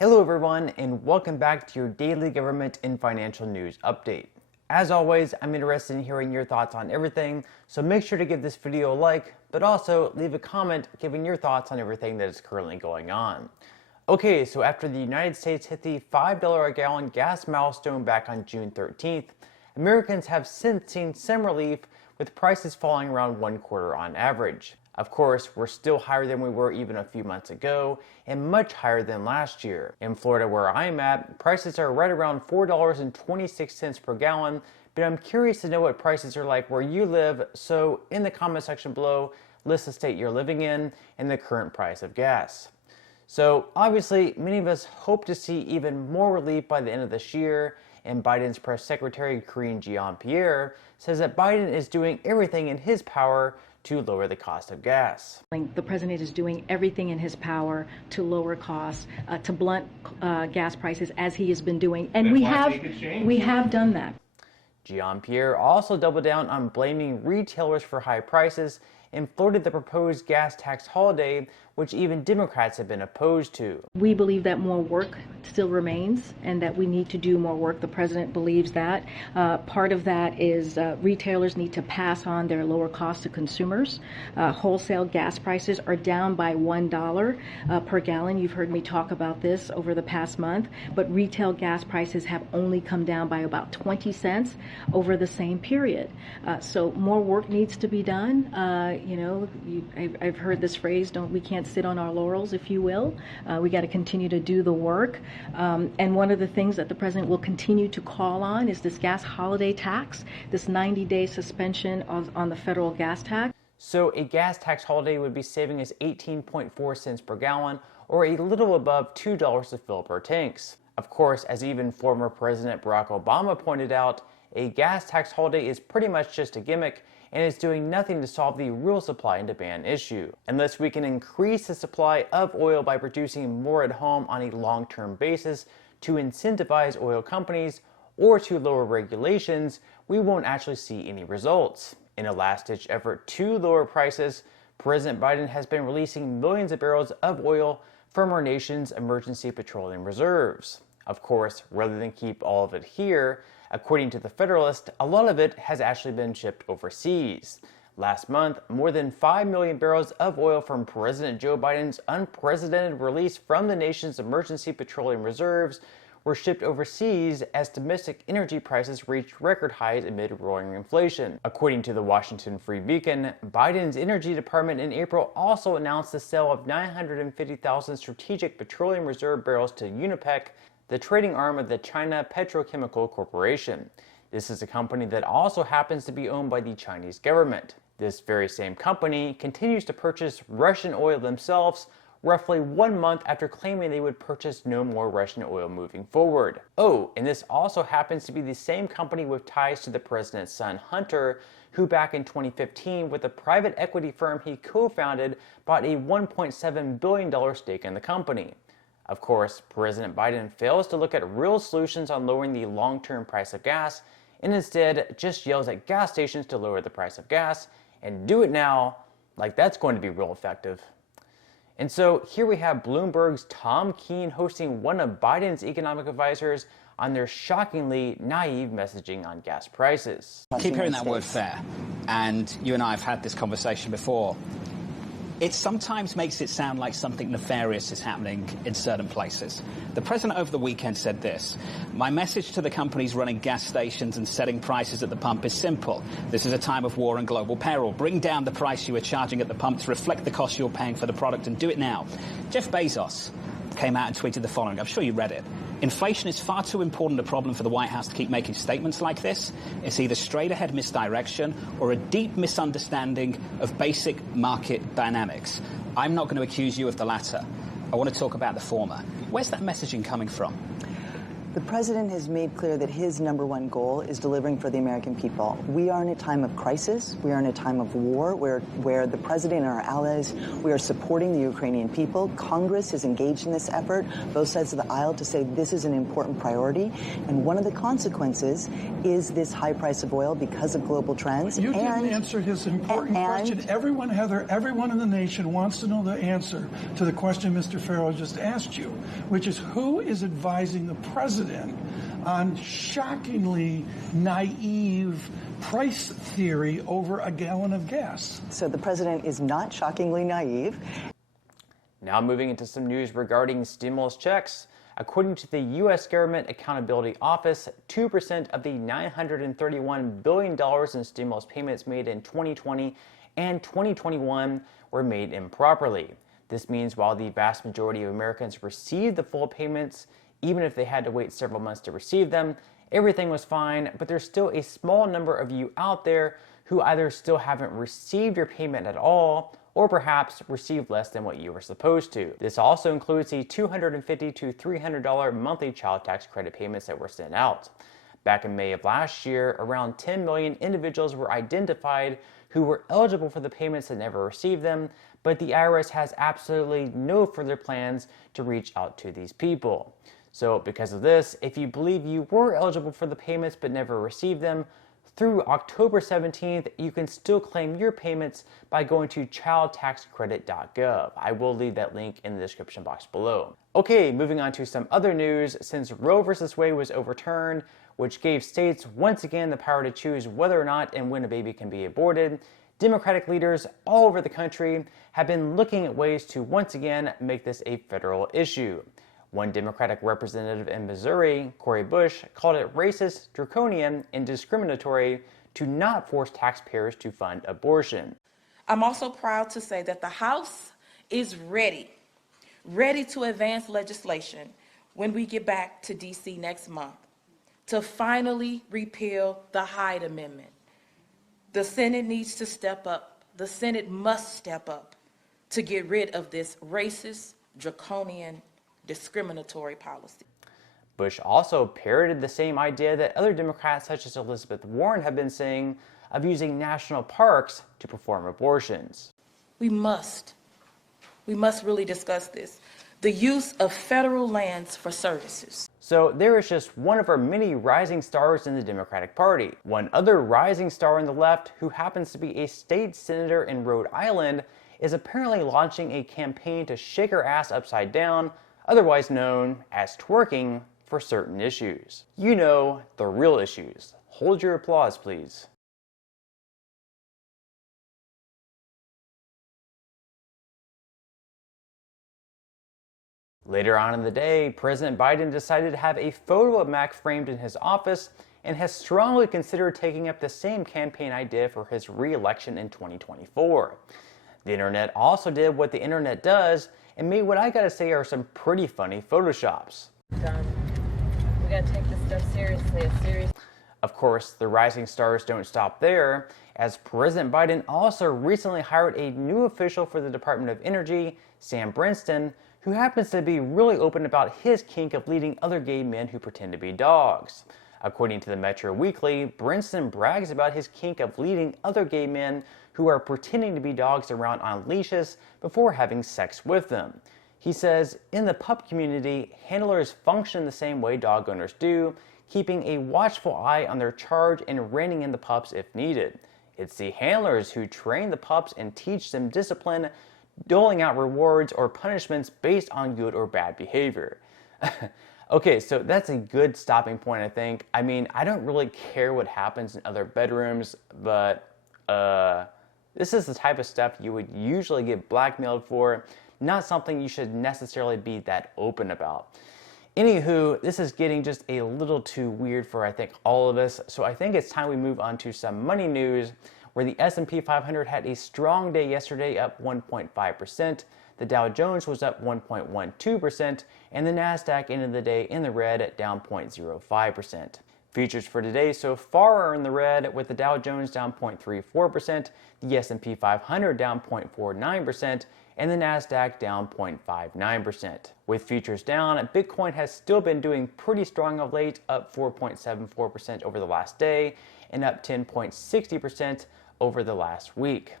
Hello everyone, and welcome back to your daily government and financial news update. As always, I'm interested in hearing your thoughts on everything, so make sure to give this video a like, but also leave a comment giving your thoughts on everything that is currently going on. Okay, so after the United States hit the $5 a gallon gas milestone back on June 13th, Americans have since seen some relief, with prices falling around 1/4 on average. Of course, we're still higher than we were even a few months ago, and much higher than last year. In Florida, where I'm at, prices are right around $4.26 per gallon, but I'm curious to know what prices are like where you live, so in the comment section below, list the state you're living in and the current price of gas. So obviously, many of us hope to see even more relief by the end of this year, and Biden's press secretary, Karine Jean-Pierre, says that Biden is doing everything in his power to lower the cost of gas. The president is doing everything in his power to lower costs, to blunt gas prices as he has been doing, and we have done that. Jean-Pierre also doubled down on blaming retailers for high prices and floated the proposed gas tax holiday, which even Democrats have been opposed to. We believe that more work still remains and that we need to do more work. The president believes that. Part of that is retailers need to pass on their lower costs to consumers. Wholesale gas prices are down by $1 per gallon. You've heard me talk about this over the past month, but retail gas prices have only come down by about 20 cents over the same period. So more work needs to be done. I've heard this phrase, we can't sit on our laurels, if you will. We got to continue to do the work. And one of the things that the president will continue to call on is this gas holiday tax, this 90-day suspension on the federal gas tax. So a gas tax holiday would be saving us 18.4 cents per gallon, or a little above $2 to fill up our tanks. Of course, as even former President Barack Obama pointed out, a gas tax holiday is pretty much just a gimmick, and it's doing nothing to solve the real supply and demand issue. Unless we can increase the supply of oil by producing more at home on a long-term basis to incentivize oil companies or to lower regulations, we won't actually see any results. In a last-ditch effort to lower prices, President Biden has been releasing millions of barrels of oil from our nation's emergency petroleum reserves. Of course, rather than keep all of it here, according to the Federalist, a lot of it has actually been shipped overseas. Last month, more than 5 million barrels of oil from President Joe Biden's unprecedented release from the nation's emergency petroleum reserves were shipped overseas as domestic energy prices reached record highs amid roaring inflation. According to the Washington Free Beacon, Biden's Energy Department in April also announced the sale of 950,000 strategic petroleum reserve barrels to Unipec, the trading arm of the China Petrochemical Corporation. This is a company that also happens to be owned by the Chinese government. This very same company continues to purchase Russian oil themselves, roughly 1 month after claiming they would purchase no more Russian oil moving forward. Oh, and this also happens to be the same company with ties to the president's son Hunter, who back in 2015, with a private equity firm he co-founded, bought a $1.7 billion stake in the company. Of course, President Biden fails to look at real solutions on lowering the long-term price of gas, and instead just yells at gas stations to lower the price of gas, and do it now, like that's going to be real effective. And so here we have Bloomberg's Tom Keene hosting one of Biden's economic advisors on their shockingly naive messaging on gas prices. I keep hearing that word fair, and you and I have had this conversation before. It sometimes makes it sound like something nefarious is happening in certain places. The president over the weekend said this: "My message to the companies running gas stations and setting prices at the pump is simple. This is a time of war and global peril. Bring down the price you are charging at the pump to reflect the cost you're paying for the product, and do it now." Jeff Bezos came out and tweeted the following. I'm sure you read it. "Inflation is far too important a problem for the White House to keep making statements like this. It's either straight-ahead misdirection or a deep misunderstanding of basic market dynamics. I'm not going to accuse you of the latter. I want to talk about the former." Where's that messaging coming from? The president has made clear that his number one goal is delivering for the American people. We are in a time of crisis. We are in a time of war where the president and our allies, we are supporting the Ukrainian people. Congress is engaged in this effort, both sides of the aisle, to say this is an important priority. And one of the consequences is this high price of oil because of global trends. You didn't answer his important question. Everyone, Heather, everyone in the nation wants to know the answer to the question Mr. Farrell just asked you, which is who is advising the president on shockingly naive price theory over a gallon of gas? So the president is not shockingly naive. Now moving into some news regarding stimulus checks. According to the U.S. Government Accountability Office, 2% of the $931 billion in stimulus payments made in 2020 and 2021 were made improperly. This means while the vast majority of Americans received the full payments, even if they had to wait several months to receive them, everything was fine, but there's still a small number of you out there who either still haven't received your payment at all, or perhaps received less than what you were supposed to. This also includes the $250 to $300 monthly child tax credit payments that were sent out. Back in May of last year, around 10 million individuals were identified who were eligible for the payments and never received them, but the IRS has absolutely no further plans to reach out to these people. So because of this, if you believe you were eligible for the payments but never received them, through October 17th, you can still claim your payments by going to ChildTaxCredit.gov. I will leave that link in the description box below. Okay, moving on to some other news. Since Roe v. Wade was overturned, which gave states once again the power to choose whether or not and when a baby can be aborted, Democratic leaders all over the country have been looking at ways to once again make this a federal issue. One Democratic representative in Missouri, Cori Bush, called it racist, draconian, and discriminatory to not force taxpayers to fund abortion. I'm also proud to say that the House is ready to advance legislation when we get back to D.C. next month to finally repeal the Hyde Amendment. The Senate needs to step up. The Senate must step up to get rid of this racist, draconian, discriminatory policy. Bush also parroted the same idea that other Democrats such as Elizabeth Warren have been saying of using national parks to perform abortions. We must really discuss this. The use of federal lands for services. So there is just one of our many rising stars in the Democratic Party. One other rising star on the left, who happens to be a state senator in Rhode Island, is apparently launching a campaign to shake her ass upside down, otherwise known as twerking, for certain issues. You know, the real issues. Hold your applause, please. Later on in the day, President Biden decided to have a photo of Mack framed in his office and has strongly considered taking up the same campaign idea for his re-election in 2024. The internet also did what the internet does and made what I gotta say are some pretty funny photoshops. We gotta take this stuff seriously, Of course, the rising stars don't stop there, as President Biden also recently hired a new official for the Department of Energy, Sam Brinston, who happens to be really open about his kink of leading other gay men who pretend to be dogs. According to the Metro Weekly, Brinston brags about his kink of leading other gay men who are pretending to be dogs around on leashes before having sex with them. He says, in the pup community, handlers function the same way dog owners do, keeping a watchful eye on their charge and reining in the pups if needed. It's the handlers who train the pups and teach them discipline, doling out rewards or punishments based on good or bad behavior. Okay, so that's a good stopping point, I think. I mean, I don't really care what happens in other bedrooms, but this is the type of stuff you would usually get blackmailed for, not something you should necessarily be that open about. Anywho, this is getting just a little too weird for, I think, all of us, so I think it's time we move on to some money news, where the S&P 500 had a strong day yesterday, up 1.5%. The Dow Jones was up 1.12%, and the NASDAQ ended the day in the red at down 0.05%. Futures for today so far are in the red, with the Dow Jones down 0.34%, the S&P 500 down 0.49%, and the NASDAQ down 0.59%. With futures down, Bitcoin has still been doing pretty strong of late, up 4.74% over the last day and up 10.60% over the last week.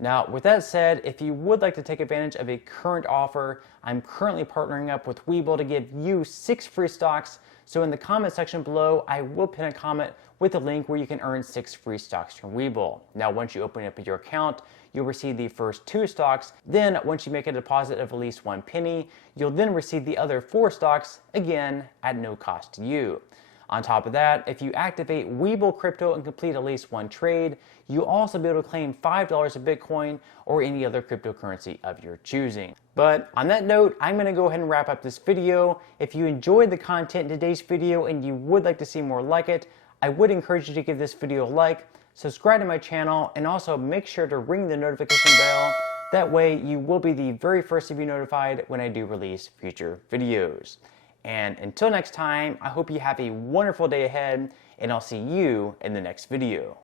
Now, with that said, if you would like to take advantage of a current offer, I'm currently partnering up with Webull to give you 6 free stocks. So in the comment section below, I will pin a comment with a link where you can earn 6 free stocks from Webull. Now, once you open up your account, you'll receive the first 2 stocks. Then, once you make a deposit of at least 1 penny, you'll then receive the other 4 stocks, again, at no cost to you. On top of that, if you activate Webull Crypto and complete at least 1 trade, you'll also be able to claim $5 of Bitcoin or any other cryptocurrency of your choosing. But on that note, I'm going to go ahead and wrap up this video. If you enjoyed the content in today's video and you would like to see more like it, I would encourage you to give this video a like, subscribe to my channel, and also make sure to ring the notification bell. That way you will be the very first to be notified when I do release future videos. And until next time, I hope you have a wonderful day ahead, and I'll see you in the next video.